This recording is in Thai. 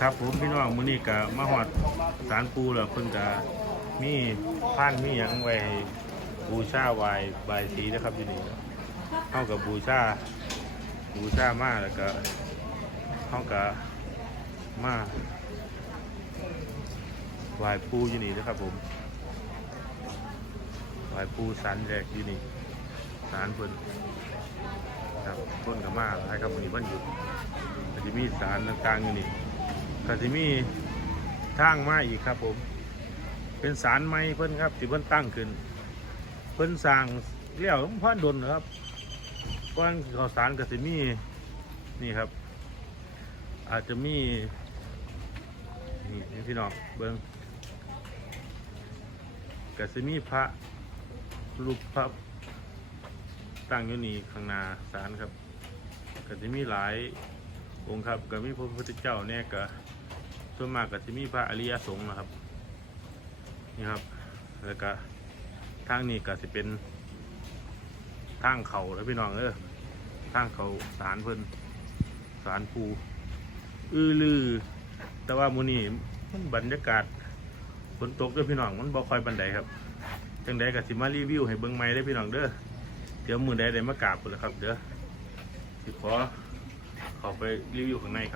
ครับผมพี่น้องมื้อนี้ก็มาฮอดศาลปูแล้วเพิ่นก็มีพานมีหยังไว้ให้บูชาไหว้บายสีนะครับอยู่นี่เฮากับบูชาบูชามาแล้วก็เฮาก็มาไหว้ปูอยู่นี่นะครับผมไหว้ปูสันแรกอยู่นี่ ศาลเพิ่นครับเพิ่นก็มาหลายครับมื้อนี้วันหยุดก็จะมีสารต่างๆอยู่นี่ก็จะมีทางมาอีกครับผม เป็นสารไม้เพิ่นครับที่เพิ่นตั้งขึ้น เพิ่นสร้างเลี้ยวพ่อนดนนะครับก้อนขอสารก็จะมีนี่ครับ อาจจะมีนี่นี่พี่น้องเบิ้งก็จะมีพระรูปพระ ตั้งอยู่นี่ข้างหน้าศาลครับก็จะมีหลายองค์ครับก็มีพระพุทธเจ้าเนี่ยก็ส่วนมากก็จะมีพระอริยสงฆ์นะครับนี่ครับ แล้วก็ทางนี้ก็จะเป็นทางเขาแล้วพี่น้องเออทางเขาสารเพิ่นสารภูอือลือ แต่ว่ามูนี่มันบรรยากาศฝนตกด้วยพี่น้องมันบ่คอยบันไดครับจังใดก็สิมารีวิวให้เบิ่งใหม่ได้พี่น้องเด้อ เดี๋ยวมือใดได้มากราบพุ่นละครับ เด้อสิขอเข้าไปรีวิวข้างในครับ